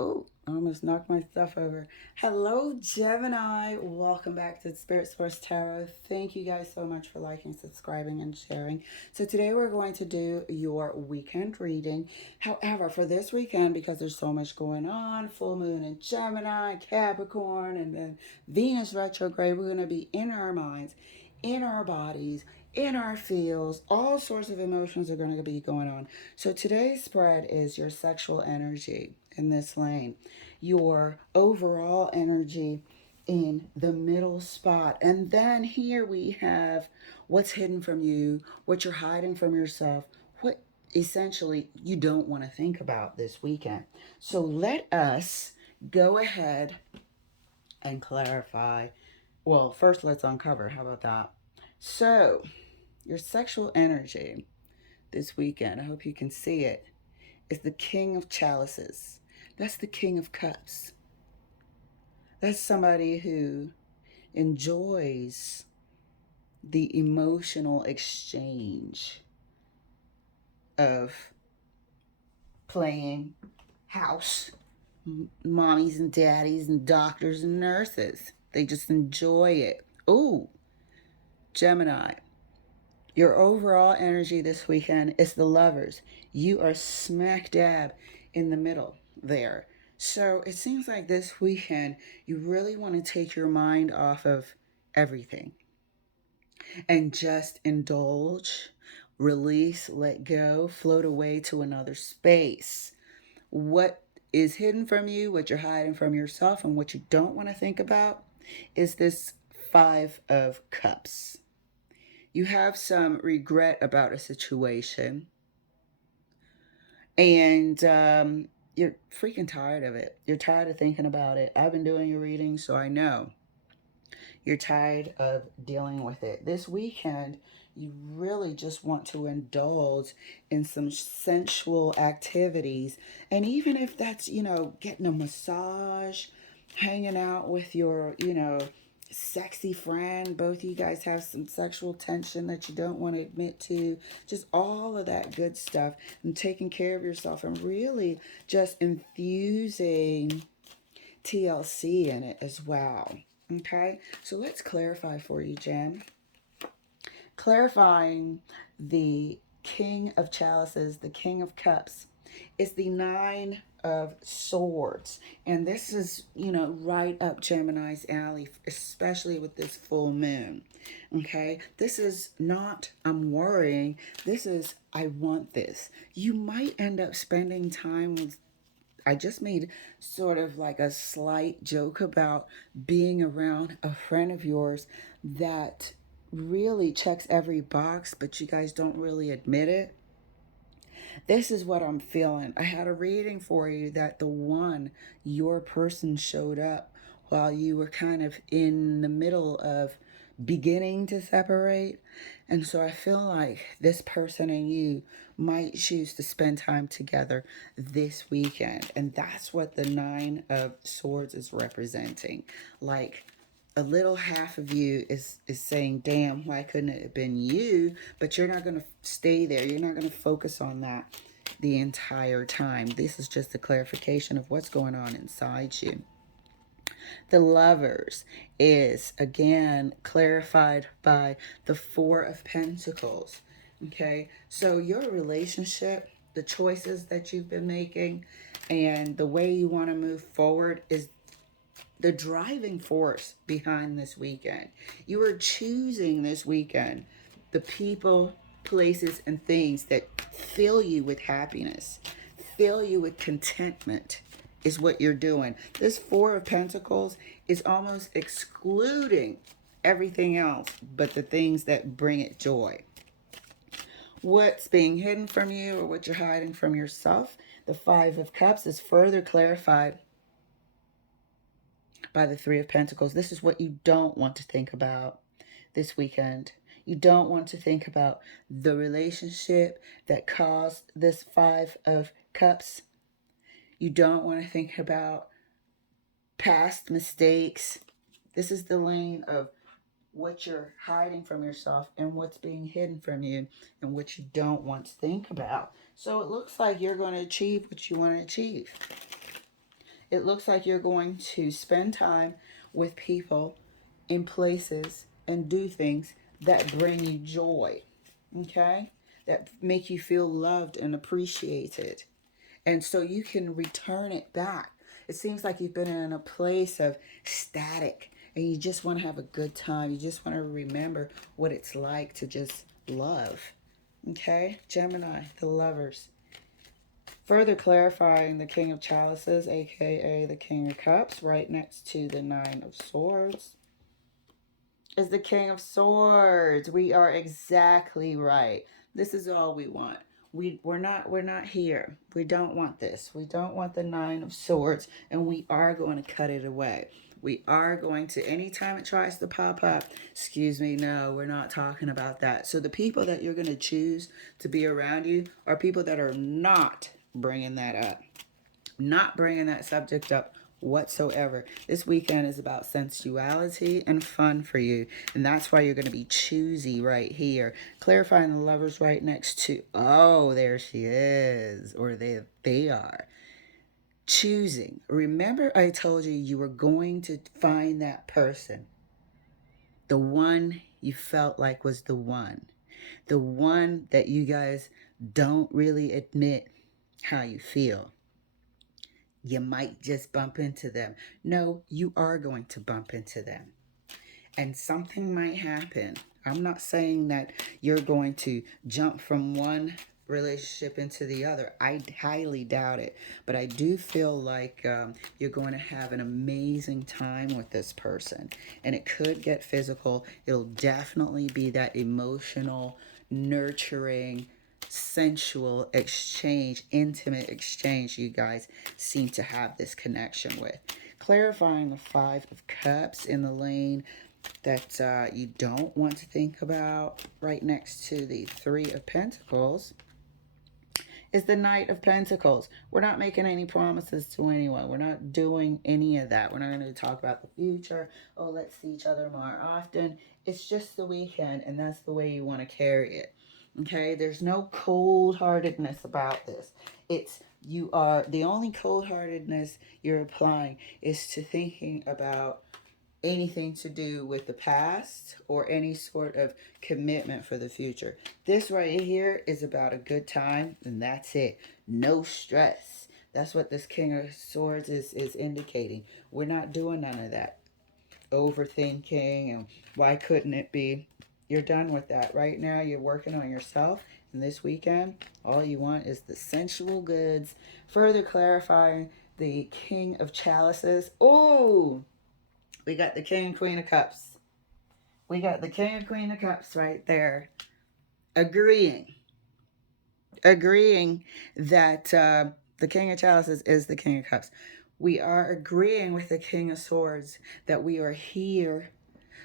Oh, I almost knocked my stuff over. Hello, Gemini. Welcome back to Spirit Source Tarot. Thank you guys so much for liking, subscribing, and sharing. So, today we're going to do your weekend reading. However, for this weekend, because there's so much going on, full moon in Gemini, Capricorn, and then Venus retrograde, we're going to be in our minds, in our bodies, in our feels. All sorts of emotions are going to be going on. So, today's spread is your sexual energy in this lane, your overall energy in the middle spot. And then here we have what's hidden from you, what you're hiding from yourself, what essentially you don't want to think about this weekend. So let us go ahead and clarify. Well, first let's uncover. How about that? So, your sexual energy this weekend, I hope you can see it, is the King of Chalices. That's the King of Cups. That's somebody who enjoys the emotional exchange of playing house, mommies and daddies and doctors and nurses. They just enjoy it. Ooh, Gemini, your overall energy this weekend is the lovers. You are smack dab in the middle there. So it seems like this weekend you really want to take your mind off of everything and just indulge, release, let go, float away to another space. What is hidden from you, what you're hiding from yourself, and what you don't want to think about is this Five of Cups. You have some regret about a situation, and you're freaking tired of it. You're tired of thinking about it. I've been doing your reading, so I know you're tired of dealing with it. This weekend, you really just want to indulge in some sensual activities. And even if that's, getting a massage, hanging out with your, sexy friend, both of you guys have some sexual tension that you don't want to admit to, just all of that good stuff, and taking care of yourself and really just infusing TLC in it as well. Okay, so let's clarify for you, Jen. Clarifying the King of Chalices, the King of Cups, is the Nine of Swords. And this is, right up Gemini's alley, especially with this full moon. Okay, this is not, I'm worrying. This is, I want this. You might end up spending time with, I just made sort of like a slight joke about being around a friend of yours that really checks every box, but you guys don't really admit it. This is what I'm feeling. I had a reading for you that the one, your person, showed up while you were kind of in the middle of beginning to separate. And so I feel like this person and you might choose to spend time together this weekend. And that's what the Nine of Swords is representing. Like, a little half of you is saying, damn, why couldn't it have been you? But you're not going to stay there. You're not going to focus on that the entire time. This is just a clarification of what's going on inside you. The Lovers is again clarified by the Four of Pentacles. Okay, so your relationship, the choices that you've been making, and the way you want to move forward is the driving force behind this weekend. You are choosing this weekend the people, places, and things that fill you with happiness, fill you with contentment, is what you're doing. This Four of Pentacles is almost excluding everything else but the things that bring it joy. What's being hidden from you or what you're hiding from yourself, the Five of Cups, is further clarified by the Three of Pentacles. This is what you don't want to think about this weekend. You don't want to think about the relationship that caused this Five of Cups. You don't want to think about past mistakes. This is the lane of what you're hiding from yourself and what's being hidden from you and what you don't want to think about. So it looks like you're going to achieve what you want to achieve. It looks like you're going to spend time with people in places and do things that bring you joy, okay? That make you feel loved and appreciated. And so you can return it back. It seems like you've been in a place of static and you just want to have a good time. You just want to remember what it's like to just love. Okay, Gemini, the lovers. Further clarifying the King of Chalices, aka the King of Cups, right next to the Nine of Swords, is the King of Swords. We are exactly right. This is all we want. We're not here. We don't want this. We don't want the Nine of Swords, and we are going to cut it away. We are going to, anytime it tries to pop up, excuse me, no, we're not talking about that. So the people that you're going to choose to be around you are people that are not bringing that up, not bringing that subject up whatsoever. This weekend is about sensuality and fun for you, and that's why you're going to be choosy right here. Clarifying the lovers right next to, oh, there she is, or they are choosing. Remember, I told you you were going to find that person, the one you felt like was the one that you guys don't really admit how you feel. You might just bump into them. No, you are going to bump into them. And something might happen. I'm not saying that you're going to jump from one relationship into the other. I highly doubt it. But I do feel like you're going to have an amazing time with this person. And it could get physical. It'll definitely be that emotional, nurturing, sensual exchange, intimate exchange you guys seem to have this connection with. Clarifying the Five of Cups in the lane that you don't want to think about right next to the Three of Pentacles is the Knight of Pentacles. We're not making any promises to anyone. We're not doing any of that. We're not going to talk about the future. Oh, let's see each other more often. It's just the weekend, and that's the way you want to carry it. Okay? There's no cold-heartedness about this. It's you are the only cold-heartedness you're applying is to thinking about anything to do with the past or any sort of commitment for the future. This right here is about a good time, and that's it. No stress. That's what this King of Swords is indicating. We're not doing none of that overthinking and why couldn't it be. You're done with that. Right now, you're working on yourself. And this weekend, all you want is the sensual goods. Further clarifying the King of Chalices. Oh, we got the King and Queen of Cups. We got the King and Queen of Cups right there. Agreeing. Agreeing that the King of Chalices is the King of Cups. We are agreeing with the King of Swords that we are here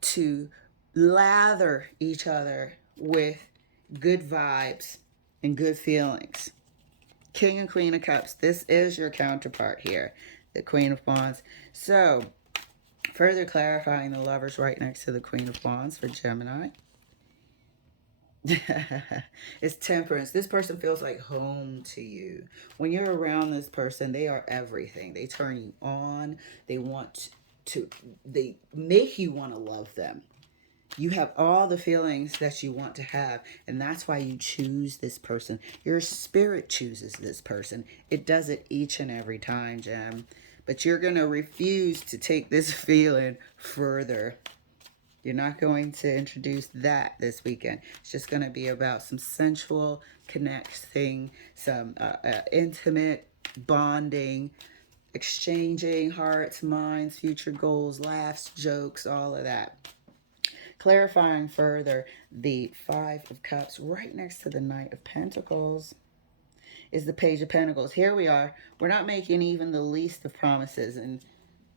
to lather each other with good vibes and good feelings. King and Queen of Cups. This is your counterpart here, the Queen of Wands. So, further clarifying the lovers right next to the Queen of Wands for Gemini. It's temperance. This person feels like home to you. When you're around this person, they are everything. They turn you on. They want to, they make you want to love them. You have all the feelings that you want to have, and that's why you choose this person. Your spirit chooses this person. It does it each and every time, Gem. But you're going to refuse to take this feeling further. You're not going to introduce that this weekend. It's just going to be about some sensual connecting, some intimate bonding, exchanging hearts, minds, future goals, laughs, jokes, all of that. Clarifying further, the Five of Cups right next to the Knight of Pentacles is the Page of Pentacles. Here we are. We're not making even the least of promises, and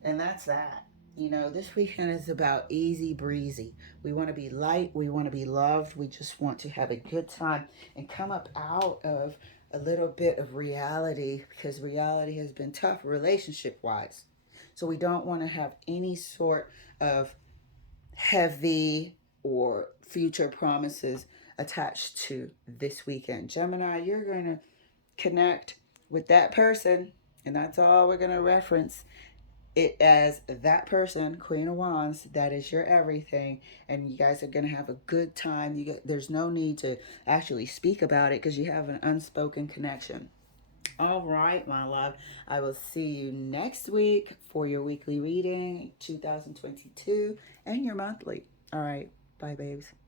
that's that. You know, this weekend is about easy breezy. We want to be light. We want to be loved. We just want to have a good time and come up out of a little bit of reality, because reality has been tough relationship-wise. So we don't want to have any sort of heavy or future promises attached to this weekend. Gemini, you're going to connect with that person And that's all we're going to reference it as that person, Queen of Wands, that is your everything, and you guys are gonna have a good time. There's no need to actually speak about it because you have an unspoken connection. All right, my love. I will see you next week for your weekly reading, 2022, and your monthly. All right, bye, babes.